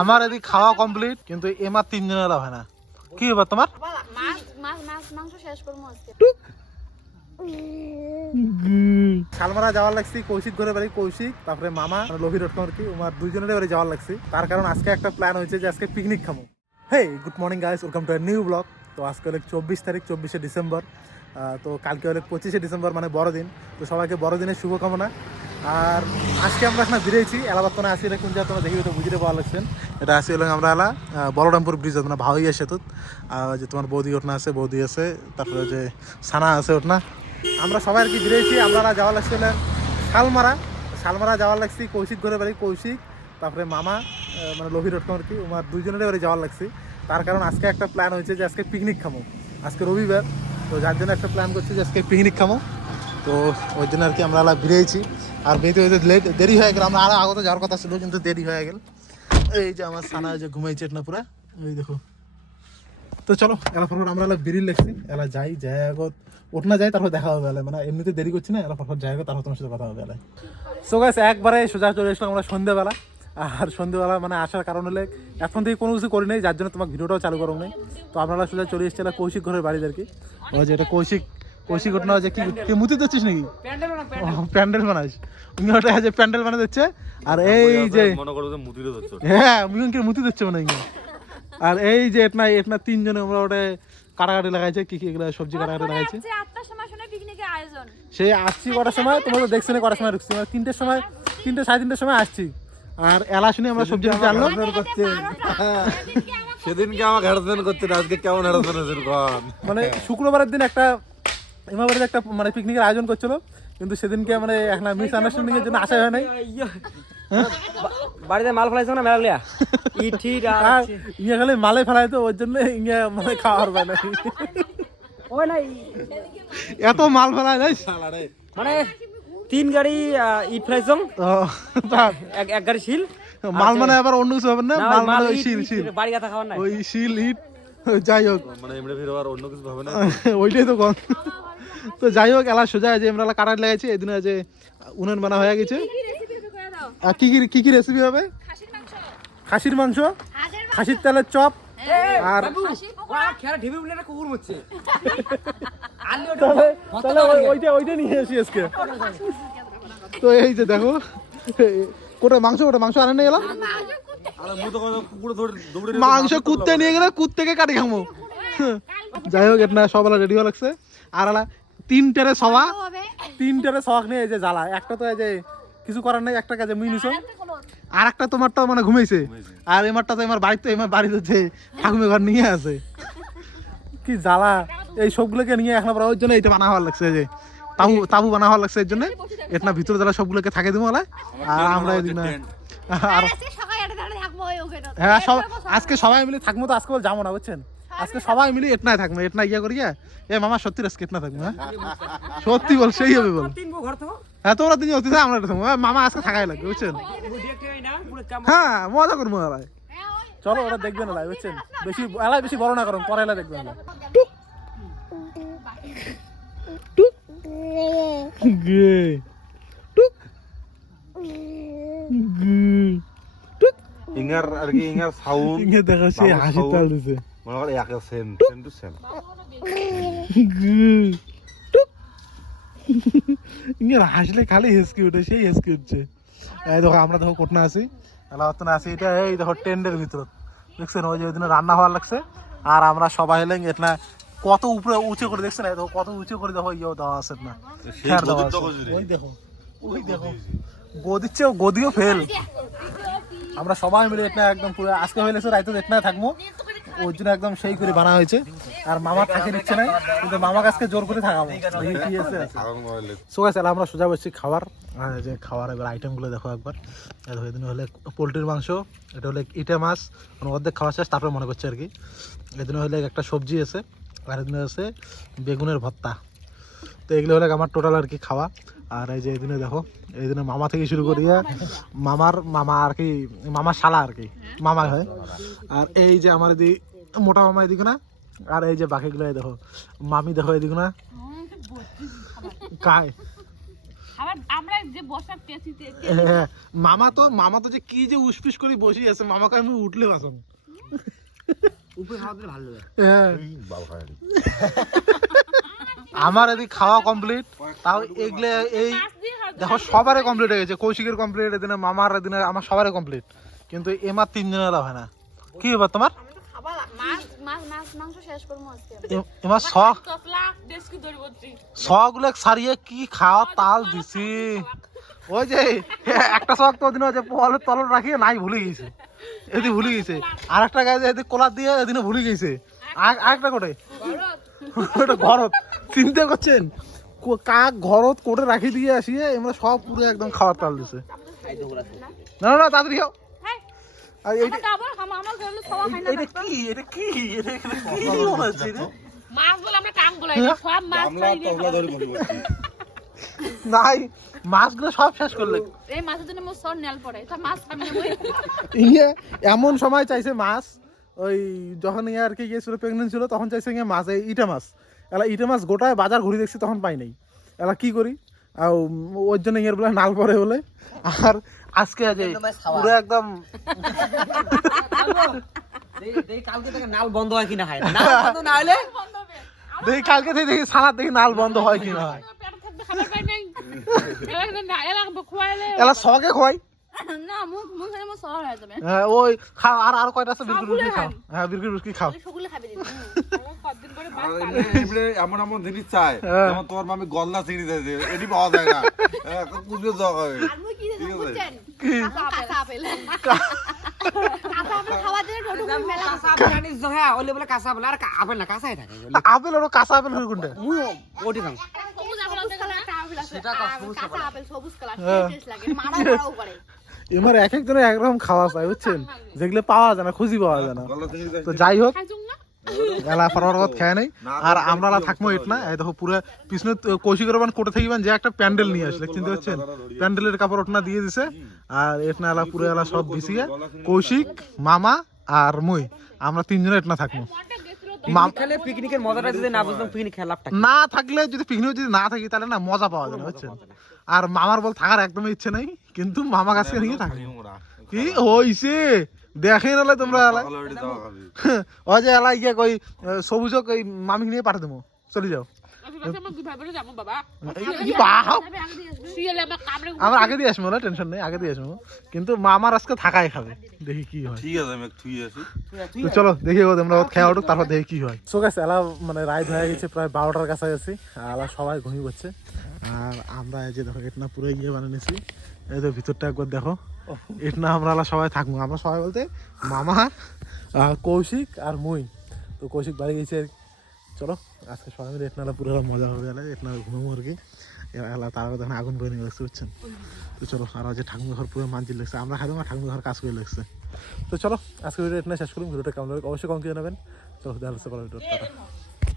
আমার এদিকে খাওয়া কমপ্লিট কিন্তু এমার তিনজনের হয় না। কি এবার তোমার? মাছ মাছ মাছ মাংস শেষ করব আজকে। শালমারা যাওয়ার লাগছি কৌশিক ঘরে বাড়ি কৌশিক তারপরে মামা লভি রটন আর কি আমার দুইজনের বাড়ি যাওয়ার লাগছে। তার কারণ আজকে একটা প্ল্যান হয়েছে যে আজকে পিকনিক খাব। Hey good morning guys welcome to new blog তো আজকে হলো চব্বিশ তারিখ চব্বিশে ডিসেম্বর। তো কালকে হলো পঁচিশে ডিসেম্বর মানে বড়দিন। তো সবাইকে বড়দিনের শুভকামনা। আর আজকে আমরা এখানে বেরিয়েছি এলাবাত্তনে আসি কোন জায়গা তোমরা দেখি তো বুঝতে পাওয়া লাগছেন এটা আসি হলো আমরা এলা বলরামপুর ব্রিজ মানে ভাওই আসে তো। আর যে তোমার বৌদি ওঠনা আছে, বৌদি আছে, তারপরে যে সানা আছে ওঠনা। আমরা সবাই আর কি বেরিয়েছি, আমরা যাওয়া লাগছে হলো শালমারা। শালমারা যাওয়ার লাগছি, কৌশিক ঘরে বাড়ি, কৌশিক, তারপরে মামা মানে লভি রটন আর কি আমার দুইজনের বাড়ি যাওয়ার লাগছে। তার কারণ আজকে একটা প্ল্যান হয়েছে যে আজকে পিকনিক খামো। আজকে রবিবার, তো যার জন্য একটা প্ল্যান করছি যে আজকে পিকনিক খামো। তো ওই জন্য আর কি আমরা বেরিয়েছি। আর বেরিয়ে হয়েছে লেট দেরি হয়ে গেল। আমরা আরও আগত যাওয়ার কথা ছিল, কিন্তু দেরি হয়ে গেল। এই যে আমার সানা যে ঘুমাইছে না পুরা ওই দেখো। তো চলো, এলা ফরফর আমরা এলা বেরিয়ে লেখছি, এলা যাই আগত। ওঠ না যাই, তারপর দেখা হবে এলা মানে এমনিতে দেরি করছি না, এলা ফরফর আগত, তারপর তোমার সাথে কথা হবে এলা সো গাইস একবারে সোজা চলে এসলাম আমরা সন্ধ্যেবেলা আর সন্ধ্যেবেলা মানে আসার কারণ হলে এখন থেকে কোনো কিছু করি নাই, যার জন্য তোমার ভিডিওটাও চালু করো নাই। তো আপনারা সোজা চলে এসেছিলাম কৌশিক ঘরের বাড়ি আর কি ও যে এটা কৌশিক কৌশিক ঘটনা যে কি তুই মুতি দিচ্ছিস নাকি? প্যান্ডেল বানাস। উনি ওটা যে প্যান্ডেল বানা দিচ্ছে। আর এই যে মনে হ্যাঁ মুখে মুতি দিচ্ছে মানে আর এই যে এটা এটা তিনজনে আমরা ওটা কাটাকাটি লাগাইছে কি কি এগুলো সবজি কাটাকাটি লাগাইছে। সেই আসছি কটার সময় তোমরা তো দেখছ না কটার সময় ঢুকছি। মানে তিনটের সময় তিনটে সাড়ে তিনটের সময় আসছি। আর এলা শুনে আমরা সবজি নিতে আনলাম সেদিনকে আমাকে হ্যারাসমেন্ট করছে আজকে কেমন হ্যারাসমেন্ট হয়েছে মানে শুক্রবারের দিন একটা এমাবাড়িতে একটা মানে পিকনিকের আয়োজন করছিল কিন্তু সেদিনকে মানে একটা মিস আন্ডারস্ট্যান্ডিং এর জন্য আসা হয় নাই। বাড়িতে মাল ফেলাইছো না মেলা লিয়া ইট ঠিট আর ইয়ে খালি মালে ফেলায় তো ওর জন্য ইয়া মানে খাওয়ার পায় নাই। ওই নাই। এত মাল ফেলায় যাই মানে তিন গাড়ি ইট ফেলাইছো। এক এক গাড়ি শিল। মাল মানে আবার অন্য কিছু হবে না? মাল মানে ওই শিল শিল। বাড়ি গাথা খাওয়ার নাই। ওই শিল ইট যাই হোক। মানে এমনি ফিরে আর অন্য কিছু ভাবে না? ওইটাই তো কম। তো যাই হোক এলা সোজা যে আমরা কাটার লাগাইছি এই দিনে যে উনান বানা হয়ে গেছে। আর কি কি কি কি রেসিপি হবে? খাসির মাংস। খাসির তেলের চপ আর ওইটা ওইটা নিয়ে আসি আজকে। তো এই যে দেখো কোটা মাংস ওটা মাংস আনে নিয়ে গেলাম আর মাংস কুত্তে নিয়ে গেলে কুত্তেকে কাটি খামো? যাই হোক এটা সবাই রেডি হয়ে লাগছে। আর আলা তিনটারে সবা তিনটারে শখ নিয়ে এই যে জ্বালা। একটা তো এই যে কিছু করার নেই একটা কাজে মুই নিছো। আর একটা তোমার তো মানে ঘুমাইছে। আর এমারটা তো এমার বাড়িতে এমার বাড়িতে যে ঠাকুমে ঘর নিয়ে আছে। কি জ্বালা। এই সবগুলোকে নিয়ে এখন আবার ওই জন্য এইটা বানা হওয়ার লাগছে যে তাবু তাবু বানা হওয়ার লাগছে এর জন্য। এটা ভিতরে জ্বালা সবগুলোকে থাকে দিব আর আমরা এদিন আর ওই ওখানে। হ্যাঁ সব আজকে সবাই মিলে থাকব তো আজকে বল যাব না বুঝছেন? আজকে সবাই মিলে এটনায় থাকব এটনা ইয়ে করিয়া। এ মামা সত্যি আজকে এটনা থাকব হ্যাঁ? সত্যি বল সেই হবে বল। হ্যাঁ তোমরা দিন অতি আমরা এটা থাকব। হ্যাঁ, মামা আজকে থাকাই লাগবে বুঝছেন? না হ্যাঁ মজা করব এলাই। চলো ওটা দেখবেন এলাই বুঝছেন? বেশি এলাই বেশি বড় না করুন পরে এলাই দেখবেন না টুক। গে টুক। গে ইঙ্গার আর কি ইঙ্গার সাউন্ড ইঙ্গে দেখা সে হাসি। তাল দিছে। মনে করে একে সেম সেম টু সেম ইঙ্গের হাসলে খালি হেসকি উঠে সেই হেসকি উঠছে এই দেখো আমরা দেখো কোটনা আছি এলাহাতনে আছি এটা এই দেখো টেন্ডের ভিতর দেখছেন ওই যে ওই দিনে রান্না হওয়ার লাগছে আর আমরা সবাই এলেন এটা কত উপরে উঁচু করে দেখছেন এই দেখো কত উঁচু করে দেখো ইয়েও দেওয়া আছে না ওই দেখো ওই দেখো গদির চেয়েও গদিও ফেল আমরা সবাই মিলে এটা একদম পুরো আজকে হয়ে গেছে রাইতে এটা থাকব ওই জন্য একদম সেই করে বানা হয়েছে। আর মামা থাকে দিচ্ছে নাই, কিন্তু মামা কাছকে জোর করে থাকাবো সো এলা আমরা সোজা বসছি খাবার যে খাবার এবার আইটেমগুলো দেখো একবার। এদিন হলে পোলট্রির মাংস, এটা হলে ইটা মাছ মানে অর্ধেক খাওয়া শেষ, তারপরে মনে করছে আর কি। এদিন হলে একটা সবজি আছে, আর এদিন আছে বেগুনের ভর্তা। তো এগুলো হলে আমার টোটাল আর কি খাওয়া। আর এই যে এদিনে দেখো এই দিনে মামা থেকে শুরু করিয়া মামার মামা আর কি মামার শালা আর কি মামা হয়। আর এই যে আমার এদিকে মোটা মামা এদিকে না আর এই যে বাকিগুলো এই দেখো মামি দেখো এদিকে না কায় আবার আমরা যে বসা হ্যাঁ, মামা তো মামা তো যে কি যে উসপিস করে বসে আছে মামাকে আমি উঠলে বাসন। উপরে খাওয়া ভালো হ্যাঁ। আমার এদিকে খাওয়া কমপ্লিট তাও এগুলো এই দেখো সবারই কমপ্লিট হয়ে গেছে, কৌশিকের কমপ্লিট এদিনে মামার, এদিনে আমার সবারই কমপ্লিট কিন্তু এমার তিনজনের হয় না। কি ব্যাপার তোমার? কি খাওয়া তাল ওই যে, একটা শখ তো নাই, ভুলে ভুলে আর একটা দিয়ে এদিনে ভুলে আরেকটা কোটে ওটা ঘরত। চিন্তা করছেন? কাক ঘরত কোটে রাখি দিয়ে আসিয়ে আমরা সব পুরো একদম খাওয়ার তাল দিছে। না না তাড়াতাড়ি খাও। আর এইটা এটা কি? এটা কি? এটা কি মনে হচ্ছে আমরা কাম হ্যাঁ? সব মাছ ধরে নাই মাছগুলো সব শেষ করলে। এই মাছের জন্য মোর সর নেল পড়ে তা মাছ আমি ইয়ে এমন সময় চাইছে মাছ ওই যখন ইয়ে আর কি গিয়েছিল প্রেগনেন্ট ছিল তখন চাইছে ইয়ে মাছ এই ইটা মাছ এলা ইটা মাছ গোটায় বাজার ঘুরে দেখছি তখন পাই নাই এলা কি করি আর ওর জন্য ইয়ের বলে নাল পরে বলে আর আজকে পুরো একদম দেখি নাল বন্ধ হয় কিনা হয় না হলে দেখি কালকে থেকে দেখি সারা দেখি নাল বন্ধ হয় কি না হয় পেট থাকবে খাবার পাই নাই এলা না এলা খোয়াইলে এলা শখে খোয়াই না মুখ মুখ খালি মোর সর হয়ে যাবে হ্যাঁ, ওই খাও আর আর কয়টা আছে? খাও। হ্যাঁ বিস্কুট বিস্কুট খাও। সবগুলো খাবে দিদি। কতদিন পরে আর এমনি- এমনি এমন এমন জিনিস চায় হ্যাঁ। যেমন তোমার মামি গলদা চিংড়ি এটি পাওয়া যায় না। কুচবে হবে কাঁচা আপেল। কাঁচা আপেল। আপেল হ্যাঁ আপেল। আপেল আপেল কোনটা? ওটি খাম। সবুজ কালার আপেল সেটা সবুজ কালার। লাগে। মারা মারাও পারে এবার এক একজনের একরকম খাওয়া চাই বুঝছেন? যেগুলো পাওয়া যায় না খুঁজি পাওয়া যায় না। তো যাই হোক এলা খেয়ে নেই। আর আমরা থাকব এটা না। এই দেখো পুরো পিছনে কৌশিকের বান কোটে থাকিবেন যে একটা প্যান্ডেল নিয়ে আসলে চিনতে পারছেন? প্যান্ডেলের কাপড় ওটনা দিয়ে দিছে। আর এটা এলা পুরো এলা সব বিছিয়ে কৌশিক মামা আর মুই আমরা তিনজনে এটা থাকব। পিকনিকের মজাটা যদি না বুঝতাম পিকনিক খেলাপটা না থাকলে যদি পিকনিক যদি না থাকি তাহলে না মজা পাওয়া যায় না বুঝছেন? আর মামার বল থাকার একদমই ইচ্ছে নাই কিন্তু মামা কাছে নিয়ে থাকি কি হইছে? দেখে নালে তোমরা ওই যে এলাই গিয়ে কই সবুজক ওই মামিক নিয়ে পাঠা দেবো। চলে যাও। আমার! সিয়ালে আমার আগে দিয়ে আসব না টেনশন নেই আগে দিয়ে আসব কিন্তু মামার আজকে থাকাই খাবে দেখি কি হয়। ঠিক আছে আমি একটু থুই আসি তো চলো দেখি তোমরা ওর খেয়া উঠুক তারপর দেখি কি হয়। সো গেছে এলা মানে রাইড হয়ে গেছে প্রায় বারোটার কাছাকাছি। আর এলা সবাই ঘুমিয়ে পড়ছে আর আমরা এই যে দেখো এটা না পুরো ইয়ে বানিয়ে নিয়েছি এই তো ভিতরটা একবার দেখো। এটা না আমরা এলা সবাই থাকব। আমরা সবাই বলতে মামা কৌশিক আর মুই। তো কৌশিক বাড়ি গেছে চলো, আজকে সবাই মিলে এটা পুরো মজা হবে এলাকায় এটা ঘুমাবো আর কি। এলা- আগুন বয়ে নিয়ে লাগছে বুঝছেন? তো চলো, আর যে ঠাকুমা ঘর পুরো মানজিল লাগছে, আমরা খাইলাম আর ঠাকুমা ঘর কাজ করে লাগছে। তো চলো, আজকে ভিডিও এটা শেষ করুন ভিডিওটা কেমন লাগে অবশ্যই কমকে জানাবেন। চলো, দেখা হচ্ছে পরের